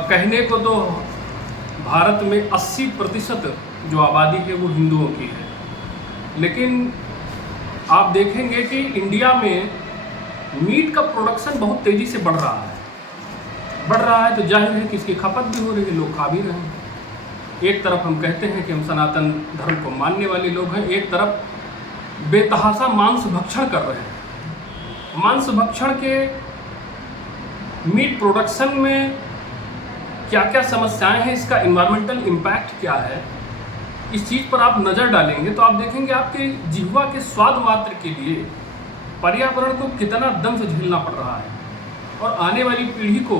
कहने को तो भारत में 80% जो आबादी है वो हिंदुओं की है, लेकिन आप देखेंगे कि इंडिया में मीट का प्रोडक्शन बहुत तेज़ी से बढ़ रहा है तो जाहिर है कि इसकी खपत भी हो रही है, लोग खा भी रहे हैं। एक तरफ हम कहते हैं कि हम सनातन धर्म को मानने वाले लोग हैं, एक तरफ बेतहाशा मांस भक्षण कर रहे हैं। मांस भक्षण के मीट प्रोडक्शन में क्या क्या समस्याएं हैं, इसका इन्वायरमेंटल इम्पैक्ट क्या है, इस चीज़ पर आप नज़र डालेंगे तो आप देखेंगे आपके जिह्वा के स्वाद मात्र के लिए पर्यावरण को कितना दंश झेलना पड़ रहा है, और आने वाली पीढ़ी को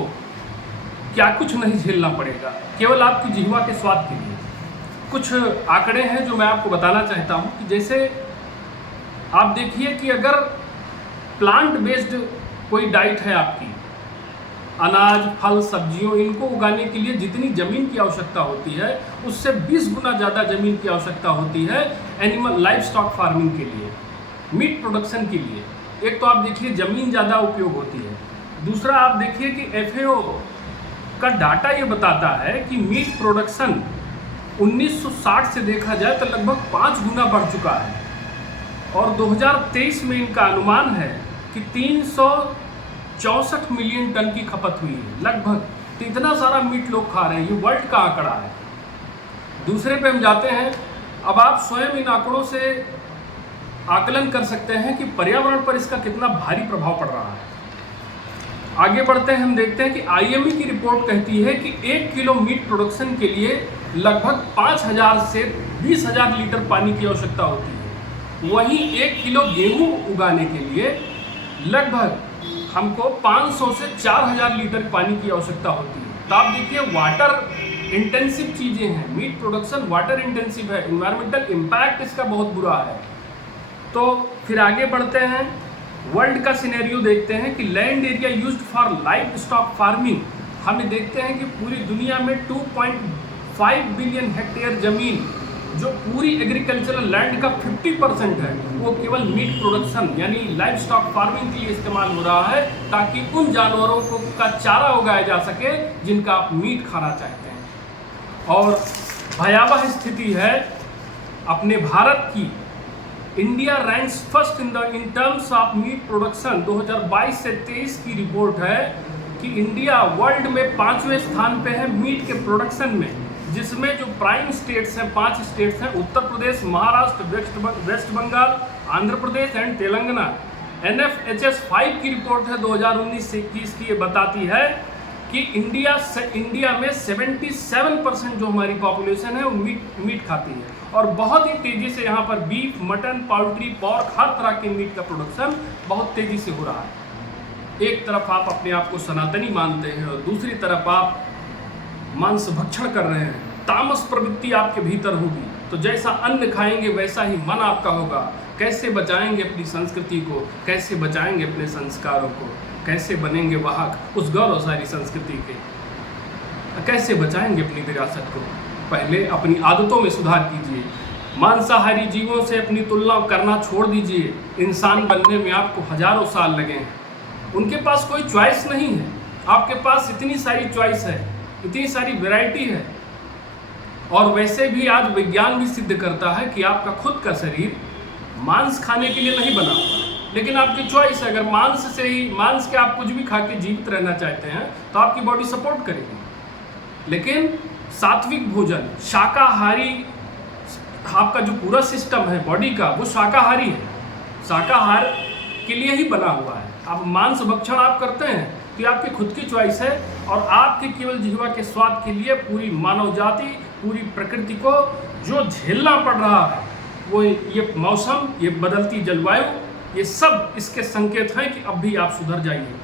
क्या कुछ नहीं झेलना पड़ेगा केवल आपकी जिह्वा के स्वाद के लिए। कुछ आंकड़े हैं जो मैं आपको बताना चाहता हूं कि जैसे आप देखिए कि अगर प्लांट बेस्ड कोई डाइट है आपकी, अनाज फल सब्जियों इनको उगाने के लिए जितनी ज़मीन की आवश्यकता होती है उससे 20 गुना ज़्यादा ज़मीन की आवश्यकता होती है एनिमल लाइफ स्टॉक फार्मिंग के लिए, मीट प्रोडक्शन के लिए। एक तो आप देखिए ज़मीन ज़्यादा उपयोग होती है, दूसरा आप देखिए कि FAO का डाटा ये बताता है कि मीट प्रोडक्शन 1960 से देखा जाए तो लगभग 5 गुना बढ़ चुका है, और 2023 में इनका अनुमान है कि 364 मिलियन टन की खपत हुई है लगभग। तो इतना सारा मीट लोग खा रहे हैं, ये वर्ल्ड का आंकड़ा है। दूसरे पे हम जाते हैं, अब आप स्वयं इन आंकड़ों से आकलन कर सकते हैं कि पर्यावरण पर इसका कितना भारी प्रभाव पड़ रहा है। आगे बढ़ते हैं, हम देखते हैं कि IME की रिपोर्ट कहती है कि 1 किलो मीट प्रोडक्शन के लिए लगभग 5000 से 20,000 लीटर पानी की आवश्यकता होती है। वहीं 1 किलो गेहूं उगाने के लिए लगभग हमको 500 से 4000 लीटर पानी की आवश्यकता होती है। तो आप देखिए वाटर इंटेंसिव चीज़ें हैं, मीट प्रोडक्शन वाटर इंटेंसिव है, इन्वायरमेंटल इम्पैक्ट इसका बहुत बुरा है। तो फिर आगे बढ़ते हैं, वर्ल्ड का सिनेरियो देखते हैं कि land area used for live stock farming, हमें देखते हैं कि पूरी दुनिया में 2.5 बिलियन हेक्टेयर ज़मीन जो पूरी एग्रीकल्चरल लैंड का 50% है वो केवल मीट प्रोडक्शन यानी लाइव स्टॉक फार्मिंग के लिए इस्तेमाल हो रहा है, ताकि उन जानवरों को का चारा उगाया जा सके जिनका आप मीट खाना चाहते हैं। और भयावह स्थिति है अपने भारत की। India ranks first in terms of meat production. 2022 से 23 की रिपोर्ट है कि इंडिया वर्ल्ड में 5वें स्थान पे है मीट के प्रोडक्शन में, जिसमें जो प्राइम स्टेट्स हैं 5 स्टेट्स हैं, Uttar Pradesh, Maharashtra, West Bengal, Andhra Pradesh and Telangana. NFHS 5 की रिपोर्ट है 2019 से 21 की, ये बताती है कि इंडिया में 77% जो हमारी पॉपुलेशन है वो मीट खाती है, और बहुत ही तेज़ी से यहाँ पर बीफ, मटन, पाउल्ट्री, पॉर्क हर तरह के मीट का प्रोडक्शन बहुत तेज़ी से हो रहा है। एक तरफ आप अपने आप को सनातनी मानते हैं और दूसरी तरफ आप मांस भक्षण कर रहे हैं। तामस प्रवृत्ति आपके भीतर होगी तो जैसा अन्न खाएंगे वैसा ही मन आपका होगा। कैसे बचाएंगे अपनी संस्कृति को, कैसे बचाएंगे अपने संस्कारों को, कैसे बनेंगे वाहक उस गौरवशाली संस्कृति के, कैसे बचाएंगे अपनी विरासत को। पहले अपनी आदतों में सुधार कीजिए, मांसाहारी जीवों से अपनी तुलना करना छोड़ दीजिए। इंसान बनने में आपको हजारों साल लगे हैं, उनके पास कोई चॉइस नहीं है, आपके पास इतनी सारी चॉइस है, इतनी सारी वैरायटी है। और वैसे भी आज विज्ञान भी सिद्ध करता है कि आपका खुद का शरीर मांस खाने के लिए नहीं बना हुआ, लेकिन आपकी चॉइस है। अगर मांस के आप कुछ भी खा के जीवित रहना चाहते हैं तो आपकी बॉडी सपोर्ट करेगी। लेकिन सात्विक भोजन, शाकाहारी, आपका जो पूरा सिस्टम है बॉडी का वो शाकाहारी है, शाकाहार के लिए ही बना हुआ है। आप मांस भक्षण आप करते हैं तो ये आपकी खुद की चॉइस है, और आपके केवल जिह्वा के स्वाद के लिए पूरी मानव जाति, पूरी प्रकृति को जो झेलना पड़ रहा है वो ये मौसम, ये बदलती जलवायु, ये सब इसके संकेत हैं कि अब भी आप सुधर जाइए।